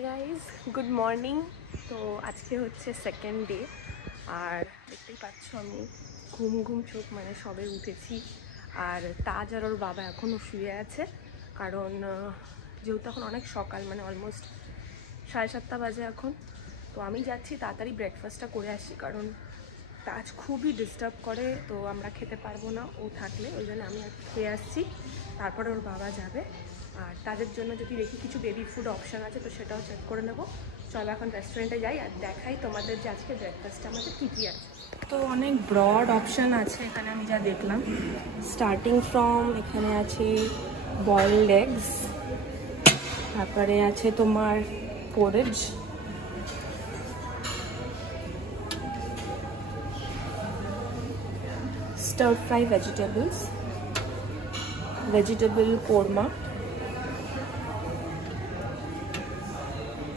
Hi guys, good morning. তো আজকে হচ্ছে সেকেন্ড ডে, আর দেখতেই পাচ্ছ আমি ঘুম ঘুম চোখ, মানে সবে উঠেছি। আর তাজ আর ওর বাবা এখনও শুয়ে আছে, কারণ যেহেতু এখন অনেক সকাল, মানে অলমোস্ট 7:30 বাজে এখন। তো আমি যাচ্ছি তাড়াতাড়ি ব্রেকফাস্টটা করে আসি, কারণ তাজ খুবই ডিস্টার্ব করে, তো আমরা খেতে পারবো না ও থাকলে। ওই জন্য আমি খেয়ে আসছি, তারপরে ওর বাবা যাবে। আর তাদের জন্য যদি দেখি কিছু বেবি ফুড অপশান আছে তো সেটাও চেক করে নেবো। চলো এখন রেস্টুরেন্টে যাই আর দেখাই তোমাদের যে আজকে ব্রেকফাস্টে আমাদের কী কী আছে। তো অনেক ব্রড অপশান আছে এখানে, আমি যা দেখলাম। স্টার্টিং ফ্রম এখানে আছে বয়েলড এগস, তারপরে আছে তোমার পোরেজ, stir fry vegetables, vegetable korma,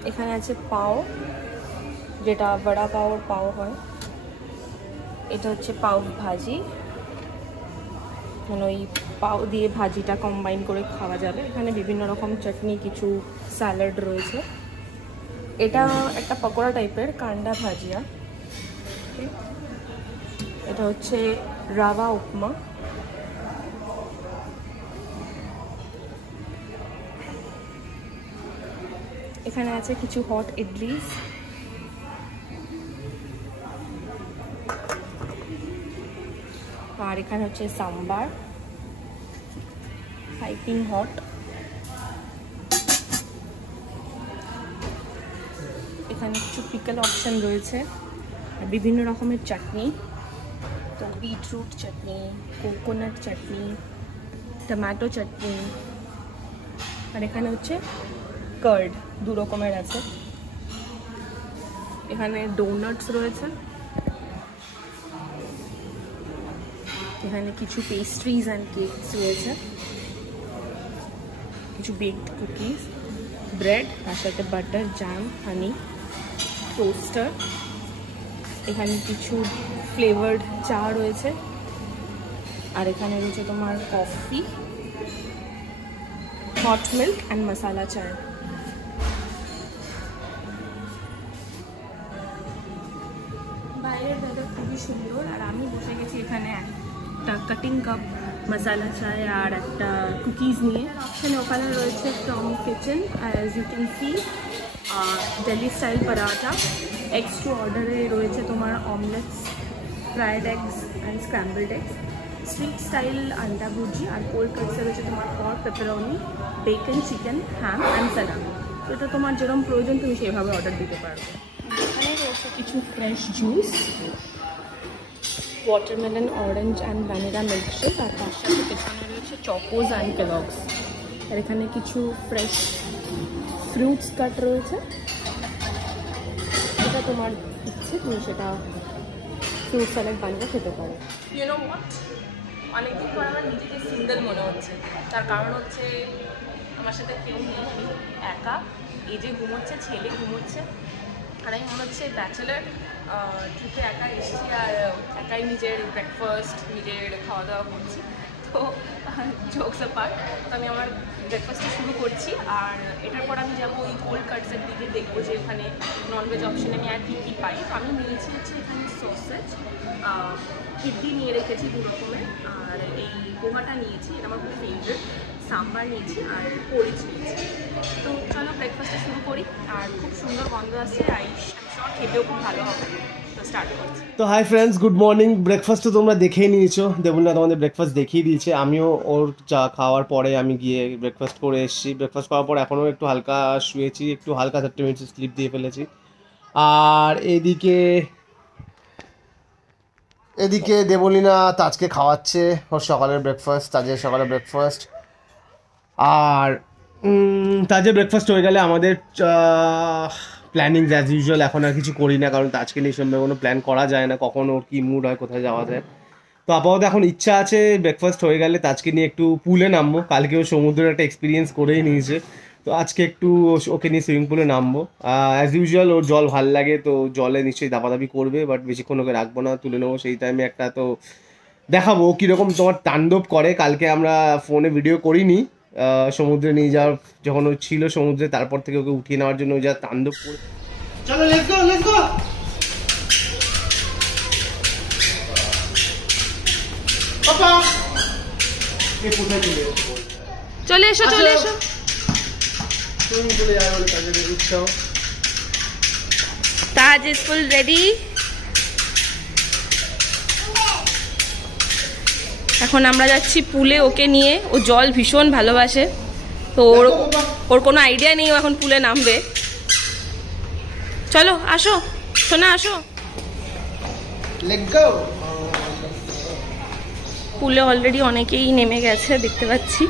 এখানে আছে পাও, যেটা বড়া পাওর পাও হয়। এটা হচ্ছে পাও ভাজি, মানে ওই পাও দিয়ে ভাজিটা কম্বাইন করে খাওয়া যাবে। এখানে বিভিন্ন রকম চাটনি, কিছু স্যালাড রয়েছে। এটা একটা পকোড়া টাইপের কান্ডা ভাজিয়া। এটা হচ্ছে রাভা উপমা। এখানে আছে কিছু হট ইডলিস, আর এখানে হচ্ছে সাম্বার পাইপিং হট। এখানে কিছু পিকল অপশন রয়েছে আর বিভিন্ন রকমের চাটনি, তো বিটরুট চাটনি, কোকোনাট চাটনি, টমেটো চাটনি, আর এখানে হচ্ছে কার্ড, দু রকমের আছে। এখানে ডোনাটস রয়েছে, এখানে কিছু পেস্ট্রিজ অ্যান্ড কেকস রয়েছে, কিছু বেকড কুকিজ, ব্রেড, তার সাথে বাটার, জ্যাম, হানি, টোস্টার। এখানে কিছু ফ্লেভার্ড চা রয়েছে, আর এখানে রয়েছে তোমার কফি, হট মিল্ক অ্যান্ড মশালা চায়। বাইরের ওয়েদার খুবই সুন্দর, আর আমি বসে গেছি এখানে একটা কাটিং কাপ মশালা চায় আর একটা কুকিজ নিয়ে। অপশানে ওখানে রয়েছে Tom kitchen, as you can see, Delhi style paratha. Eggs to অর্ডারে রয়েছে তোমার omelettes, fried eggs and scrambled eggs, street style anda bhurji, আর কোল্ড কাটসে রয়েছে তোমার pork, pepperoni, bacon, chicken, ham and salami. তো এটা তোমার যেরকম প্রয়োজন তুমি সেইভাবে অর্ডার দিতে পারবে। এখানে রয়েছে কিছু fresh juice, watermelon, orange and vanilla milkshake, আর তার সাথে এখানে রয়েছে চকোজ অ্যান্ড কেলগস। আর এখানে কিছু ফ্রেশ ফ্রুটস কাট রয়েছে, এটা তোমার ইচ্ছে, তুমি সেটা ফ্রুট স্যালাড বানিয়ে খেতে পারো। ইউ নো হোয়াট, অনেকদিন পর আমার নিজেকে সিঙ্গেল মনে হচ্ছে। তার কারণ হচ্ছে আমার সাথে কেউ নেই, আমি একা। এই যে ঘুমোচ্ছে, ছেলে ঘুমোচ্ছে, আর আমি মনে হচ্ছে ব্যাচেলার ট্রিপে একা এসেছি, আর একাই নিজের ব্রেকফাস্ট, নিজের খাওয়া দাওয়া করছি। তো জোকস অ্যাপার্ট, তো আমি আমার ব্রেকফাস্টটা শুরু করছি, আর এটার পর আমি যাবো ওই কোল্ড কাটসের দিকে, দেখবো যে এখানে ননভেজ অপশানে আমি আর কী কী পাই। তো আমি নিয়েছি হচ্ছে এখানে সসেজ, ইডলি নিয়ে রেখেছি দু রকমের, আর এই পোহাটা নিয়েছি, এটা আমার খুব ফেভারিট, সাম্বার নিয়েছি, আর পোরিজ নিয়েছি। তো চলো ব্রেকফাস্টটা শুরু করি, আর খুব সুন্দর গন্ধ আসছে, আইস শিওর খেতেও খুব ভালো হবে। তো স্টার্ট করছি। তো hi friends, good morning. Breakfast তো তোমরা দেখেই নিয়েছো, দেবুলনা তোমাদের ব্রেকফাস্ট দেখিয়ে দিয়েছে। আমিও ওর চা খাওয়ার পরে আমি গিয়ে ব্রেকফাস্ট করে এসেছি। ব্রেকফাস্ট করার পর এখনও একটু হালকা শুয়েছি, একটু হালকা 30 মিনিটস স্লিপ দিয়ে ফেলেছি। আর এদিকে দেবলীনা তাজকে খাওয়াচ্ছে ওর সকালের ব্রেকফাস্ট, তাজের সকালের ব্রেকফাস্ট। আর তাজের ব্রেকফাস্ট হয়ে গেলে আমাদের প্ল্যানিং অ্যাজ ইউজুয়াল। এখন আর কিছু করি না, কারণ তাজকে নিয়ে সেরকম কোনো প্ল্যান করা যায় না, কখন ওর কী মুড হয়, কোথায় যাওয়া যায়। তো আপাতত এখন ইচ্ছা আছে ব্রেকফাস্ট হয়ে গেলে তাজকে নিয়ে একটু পুলে নামবো। কালকেও সমুদ্রের একটা এক্সপিরিয়েন্স করেই নিয়েছে, তো আজকে একটু ওকে নিয়ে সুইমিং পুলে নামবো। অ্যাজ ইউজুয়াল ওর জল ভাল লাগে, তো জলে নিশ্চয়ই দাপাদাপি করবে, বাট বেশিক্ষণ ওকে রাখবো না, তুলে নেবো সেই টাইমে একটা। তো দেখাবো ও কীরকম তোমার তাণ্ডব করে। কালকে আমরা ফোনে ভিডিও করিনি, সমুদ্রে নিয়ে যাওয়ার, যখন ও ছিল সমুদ্রে তারপর থেকে ওকে উঠিয়ে নেওয়ার জন্য যা তাণ্ডব করে। চলো লেটস গো লেটস গো। পাপা এ কোথায় চলে এসো? চলে এসো। তুমি চলে যাও বলে কাজে উৎসাহ। তাজ ইজ ফুল রেডি। এখন আমরা যাচ্ছি পুলে ওকে নিয়ে। ও জল ভীষণ ভালোবাসে, তো ওর কোনো আইডিয়া নেই ও এখন পুলে নামবে। চলো আসো সোনা, আসো। Let's go. পুলে অলরেডি অনেকেই নেমে গেছে দেখতে পাচ্ছি।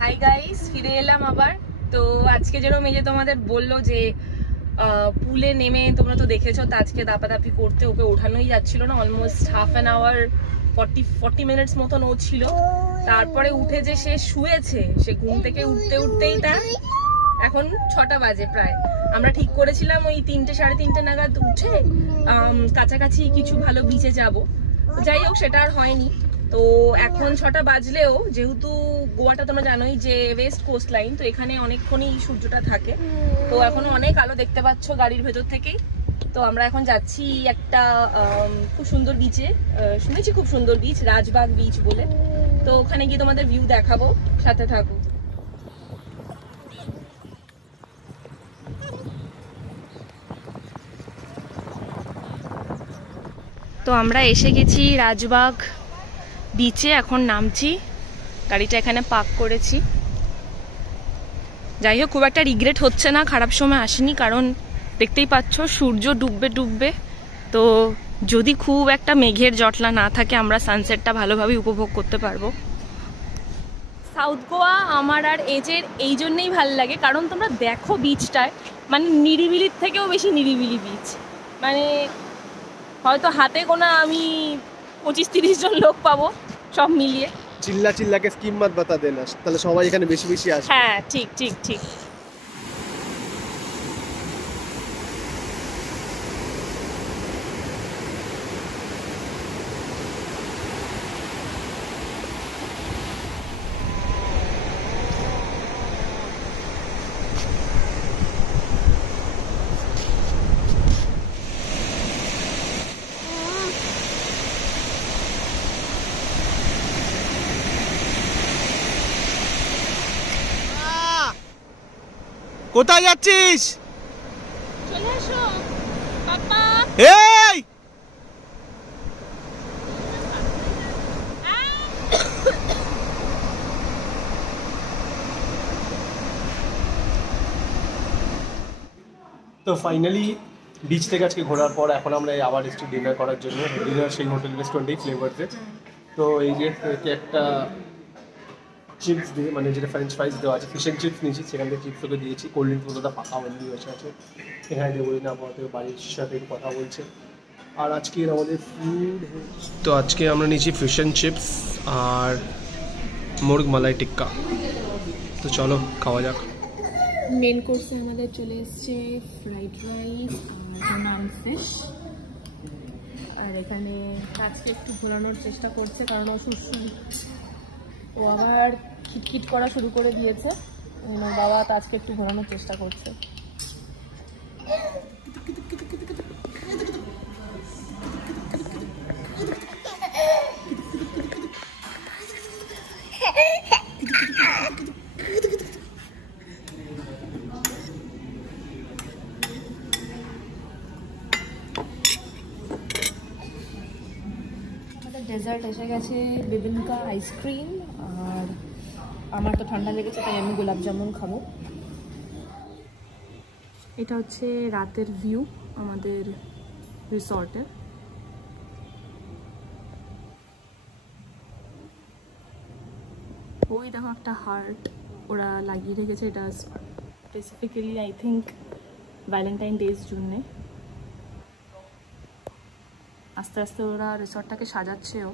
হাই গাইস, ফিরে এলাম আবার। তো আজকে যেরকম এই যে তোমাদের বললো যে পুলে নেমে তোমরা তো দেখেছো, তো আজকে দাপাদাপি করতে ওকে ওঠানোই যাচ্ছিল না। Almost half an hour 40 minutes মতন ও ছিল। তারপরে উঠে যে সে শুয়েছে, সে ঘুম থেকে উঠতেই তার এখন 6টা বাজে প্রায়। আমরা ঠিক করেছিলাম ওই 3টে সাড়ে 3টে নাগাদ উঠে কাছাকাছি কিছু ভালো বিচে যাব, যাই হোক সেটা আর হয়নি। তো এখন 6টা বাজলেও, যেহেতু গোয়াটা তোমরা জানোই যে ওয়েস্ট কোস্ট লাইন, তো এখানে অনেকক্ষণই সূর্যটা থাকে, তো এখনো অনেক আলো দেখতে পাচ্ছ গাড়ির ভেতর থেকেই। তো আমরা এখন যাচ্ছি একটা খুব সুন্দর বিচে, শুনেছি খুব সুন্দর বিচ, রাজবাগ বিচ বলে। তো ওখানে গিয়ে তোমাদের ভিউ দেখাবো, সাথে থাকো। তো আমরা এসে গেছি রাজবাগ বিচে, এখন নামছি। গাড়িটা এখানে পার্ক করেছি। যাই হোক, খুব একটা রিগ্রেট হচ্ছে না, খারাপ সময় আসেনি, কারণ দেখতেই পাচ্ছ সূর্য ডুববে। তো যদি খুব একটা মেঘের জটলা না থাকে, আমরা সানসেটটা ভালোভাবে উপভোগ করতে পারবো। সাউথ গোয়া আমার আর এজের এই জন্যই ভাল লাগে, কারণ তোমরা দেখো বিচটায় মানে নিরিবিলির থেকেও বেশি নিরিবিলি বিচ। মানে হয়তো হাতে গোনা আমি 25-30 জন লোক পাবো সব মিলিয়ে। চিল্লাকে স্কিম মত বাতা দেনা, তাহলে সবাই এখানে বেশি বেশি আসবে। হ্যাঁ ঠিক। কোথায় যাচ্ছিস? চলে এসো পাপা। এই তো ফাইনালি বিচ থেকে আজকে ঘোরার পর এখন আমরা আবার এসেছি ডিনার করার জন্য। ডিনার সেই হোটেল রেস্টুরেন্টেই, ফ্লেভারসে। তো এই যে একটা চিপস দিয়ে, মানে যেটা ফ্রেঞ্চ ফ্রাইস দেওয়া আছে, ফিশ অ্যান্ড চিপস নিয়েছি, সেখান থেকে চিপস ওকে দিয়েছি। কোল্ড ড্রিঙ্কস বোতলটা ফাঁকা বন্ধি বসে আছে এখানে, দিয়ে বলি না আপাতত বাড়ির সাথে একটু কথা বলছে। আর আজকের আমাদের ফুড, তো আজকে আমরা নিয়েছি ফিশ অ্যান্ড চিপস আর মুরগ মালাই টিক্কা। তো চলো খাওয়া যাক। মেন কোর্সে আমাদের চলে এসছে ফ্রাইড রাইস আর নান ফিশ। আর এখানে আজকে একটু ঘোরানোর চেষ্টা করছে, কারণ অসুস্থ, ও আবার খিটখিট করা শুরু করে দিয়েছে। বাবা তো আজকে একটু ঘোরানোর চেষ্টা করছে। ডেজার্ট এসে গেছে, বিবিনকা আইসক্রিম, আর আমার তো ঠান্ডা লেগেছে তাই আমি গোলাপ জামুন খাবো। এটা হচ্ছে রাতের ভিউ আমাদের রিসর্টের। ওই দেখো একটা হার্ট ওরা লাগিয়ে রেখেছে, এটা specifically I think Valentine days জন্যে। আস্তে আস্তে ওরা রিসর্টটাকে সাজাচ্ছেও।